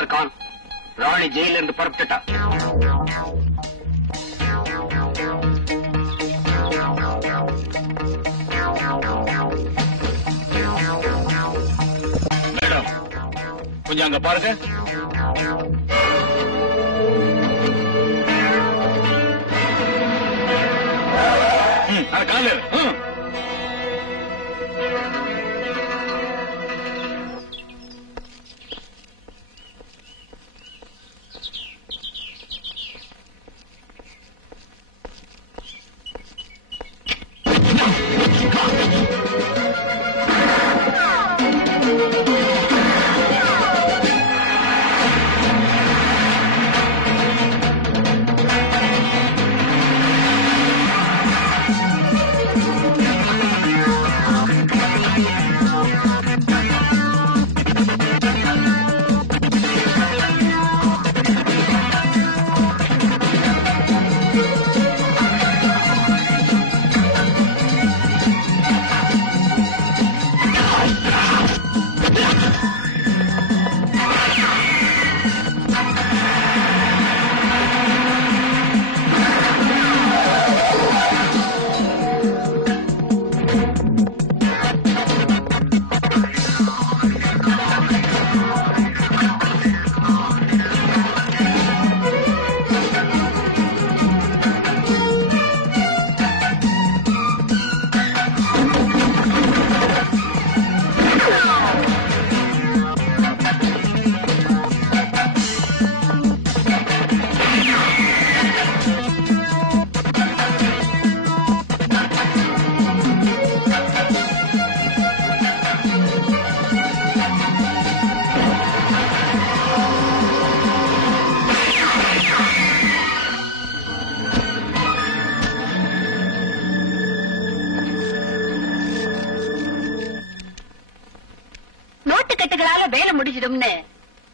காதர் கான், ராணி ஜெயில இருந்து புறப்பட்டுட்டா. மேடம், கொஞ்சம் அங்க பாருங்க. காலு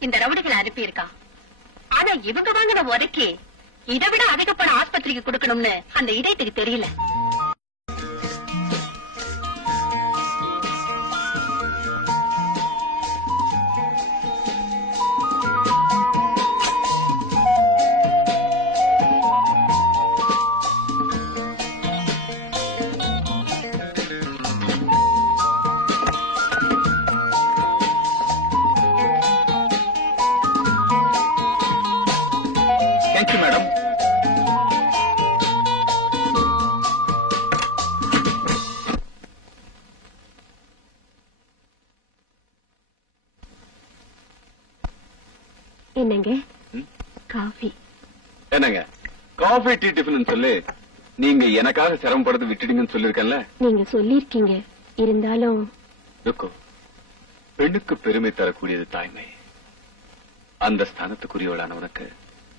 இந்த ரவுடிகளை அனுப்பி இருக்கான். ஆனா இவங்க வாங்கின உரைக்கு இதை விட அதிக பணம் ஆஸ்பத்திரிக்கு கொடுக்கணும்னு அந்த இதயத்துக்கு தெரியல. மேடம், என்னங்க காஃபி? என்னங்க காஃபி டீ டிஃபன் சொல்லி நீங்க எனக்காக சிரமப்படுறது விட்டுடுங்கன்னு சொல்லிருக்கேன்ல. நீங்க சொல்லிருக்கீங்க, இருந்தாலும் பெண்ணுக்கு பெருமை தரக்கூடியது தாய்மை. அந்த ஸ்தானத்துக்குரியவளான உனக்கு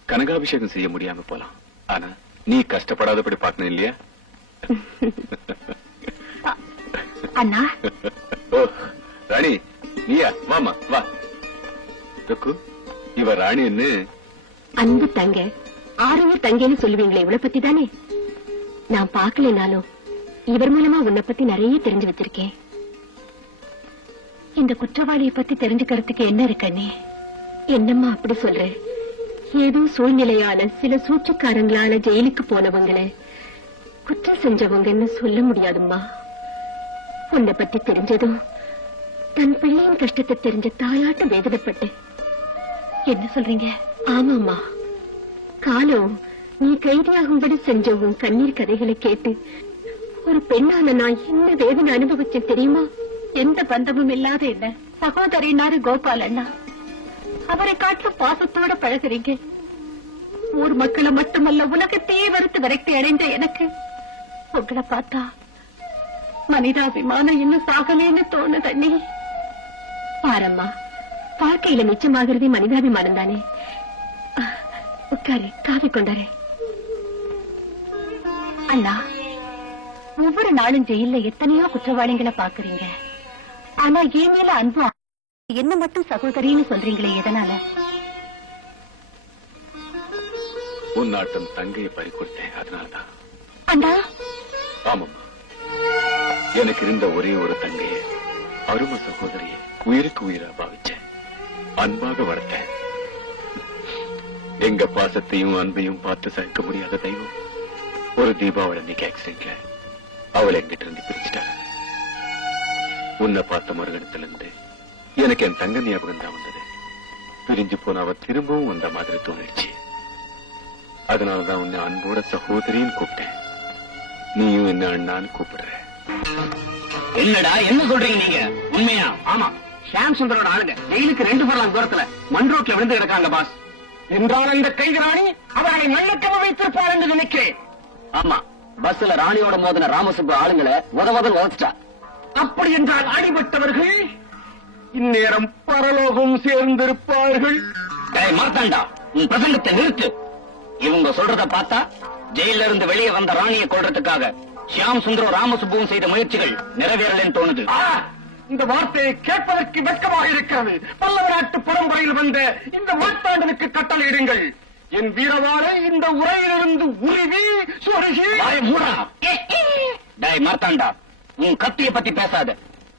கனகாபிஷேகம் செய்ய முடியாம போலாம். ஆனா நீ கஷ்டப்படாதபடி பார்க்கணும் இல்லையா? அண்ணா. ஓ ராணி, நீயா? வாமா வா. இவ ராணி என்ன அன்பு தங்க, ஆரோக்கிய தங்கன்னு சொல்லுவீங்களே, இவளை பத்தி தானே. நான் பாக்கலனாலும் இவர் மூலமா உன்னை பத்தி நிறைய தெரிஞ்சு வச்சிருக்கேன். இந்த குற்றவாளியை பத்தி தெரிஞ்சுக்கிறதுக்கு என்ன இருக்கண்ணே? என்னம்மா அப்படி சொல்ற? ஏதோ சூழ்நிலையால சில சூழ்ச்சிக்காரங்களான ஜெயிலுக்கு போனவங்கள குற்றம் செஞ்சவங்கன்னு சொல்ல முடியாதும்மா. உன்னை பத்தி தெரிஞ்சதும் தன் பிள்ளையின் கஷ்டத்தை தெரிஞ்ச தாயாட்ட வேதனைப்பட்டேன். என்ன சொல்றீங்க? ஆமாம்மா, காலம் நீ கைதியாகும்படி செஞ்ச உன் கண்ணீர் கதைகளை கேட்டு ஒரு பெண்ணான நான் என்ன வேதனை அனுபவிச்சேன் தெரியுமா? எந்த பந்தமும் இல்லாத என்ன சகோதரினாரு கோபால் அண்ணா, அவரை காட்டிலும் பாசத்தோட பழகுறீங்க. ஊர் மக்களை மட்டுமல்ல உலகத்தையே வெறுத்து விரக்தி அடைந்த எனக்கு உங்களை பார்த்தா மனிதாபிமானம் இன்னும் சாகலேன்னு தோணுது அண்ணி. பாரம்மா, வாழ்க்கையில மிச்சமாகிறதே மனிதாபிமானம் தானே. உட்காரு, காஃபி கொண்டாரு. அண்ணா, ஒவ்வொரு நாளும் ஜெயில எத்தனையோ குற்றவாளிகளை பாக்குறீங்க. ஆனா என் மேல அன்பு என்ன மட்டும் சகோதரின்னு சொல்றீங்களே, எதனால? உன் நாட்டம் தங்கையை பறி கொடுத்தேன், அதனாலதான். அண்ணா. ஆமாம்மா, எனக்கு இருந்த ஒரே ஒரு தங்கையை, அருமை சகோதரியை உயிருக்கு உயிரா பாவிச்சேன். அன்பாக வளர்த்தேன். எங்க பாசத்தையும் அன்பையும் பார்த்து சகிக்க முடியாத தெய்வம் ஒரு தீபாவளி அன்னைக்கு ஆக்சிடென்ட்ல அவளை எங்கிட்ட இருந்து பிரிச்சுட்டாங்க. உன்னை பார்த்த மறுகணத்துல இருந்து எனக்கு என் தங்க ஞாபகம் தான் வந்தது. பிரிஞ்சு போன அவ திரும்பவும் வந்த மாதிரி தோணிடுச்சு. அதனாலதான் உன்னை அன்போட சகோதரின்னு கூப்பிட்டேன். நீயும் என்ன அண்ணான்னு கூப்பிடுற. என்னடா என்ன சொல்றீங்க நீங்க? உண்மையா? ஆமா, ஷாம் சுந்தரோட ஆளுங்க ஜெயிலுக்கு 2 ஃபர்லாங் தூரத்துல மண்ரோட்ல விழுந்து கிடக்காங்க பாஸ். என்றால் அந்த கைதி ராணி அவர்களை நல்லக்கவ வைத்திருப்பார் என்று நினைக்கிறேன். ஆமா, பஸ்ல ராணியோட மோதின ராமசுப்பு ஆளுங்களை உதவதா. அப்படி என்றால் அடிபட்டவர்கள் இந்நேரம் பரலோகம் சேர்ந்திருப்பார்கள். மார்த்தாண்டா, உன் பிரசங்கத்தை நிறுத்து. இவங்க சொல்றத பார்த்தா ஜெயில இருந்து வெளியே வந்த ராணியை கொள்றதுக்காக ஷியாம் சுந்தரம் ராமசுப்புவும் செய்த முயற்சிகள் நிறைவேறலன்னு தோணுது. இந்த வார்த்தையை கேட்பதற்கு வெட்கமாக இருக்கிறது. பல்லவ நாட்டு பரம்பரையில் வந்த இந்த மார்த்தாண்டனுக்கு கட்டளையிடுங்கள். என் வீரவாளை இந்த உரையிலிருந்து உருவி சொருகி மூடா. டேய் மார்த்தாண்டா, உன் கத்தியை பத்தி பேசாத.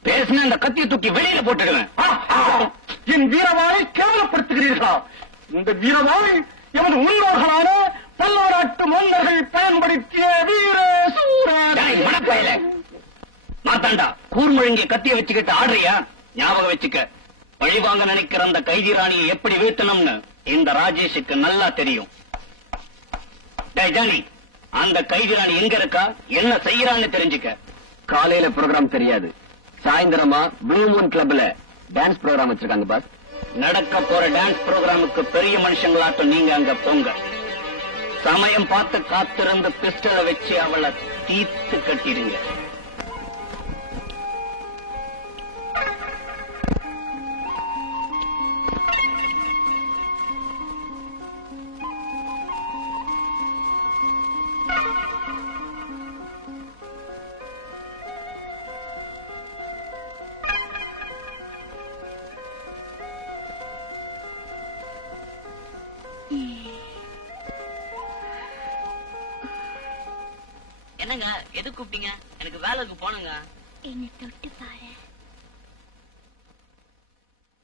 பேசின இந்த கத்தியை தூக்கி வெளியில போட்டுக்கிறேன். என் வீரவாளை கேவலப்படுத்துகிறீர்களா? இந்த வீரவாளை எமது முன்னோர்களான பல்லவ நாட்டு மன்னர்கள் பயன்படுத்திய வீர சூர. மாத்தாண்டா, கூர்முழங்கிய கத்திய வச்சுக்கிட்டு ஆடுறியா? ஞாபகம் வச்சுக்க, பழிவாங்க நினைக்கிற அந்த கைதி ராணியை எப்படி வீழ்த்தணும்னு இந்த ராஜேஷுக்கு நல்லா தெரியும். டேய் ஜானி, அந்த கைதி ராணி எங்க இருக்கா, என்ன செய்யறான்னு தெரிஞ்சுக்க. காலையில ப்ரோக்ராம் தெரியாது, சாயந்தரமா ப்ளூ மூன் கிளப்ல டான்ஸ் ப்ரோக்ராம் வச்சிருக்காங்க பாஸ். நடக்க போற டான்ஸ் ப்ரோக்ராமுக்கு பெரிய மனுஷங்களாட்டம் நீங்க அங்க போங்க. சமயம் பார்த்து காத்திருந்து பிஸ்டலை வச்சு அவளை தீர்த்து கட்டிடுங்க. என்னங்க, எது கூப்பிட்டீங்க? எனக்கு வேலைக்கு போனுங்க. என்ன தொட்டு பாரு.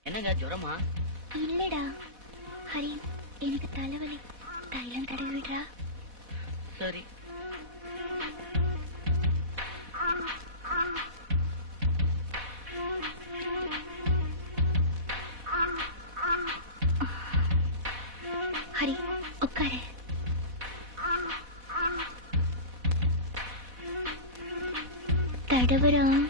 என்னங்க, ஜுரமா? இல்லடா ஹரி, எனக்கு தலைவலி. தைலம் தடவி விடுறா. சரி. ஹரி, உட்காரு. தடவுறோம்.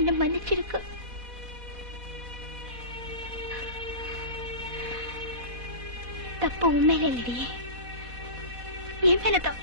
என்ன மன்னிச்சிருக்கு. தப்பு உண்மையில இல்லையே, என் மேலதான்.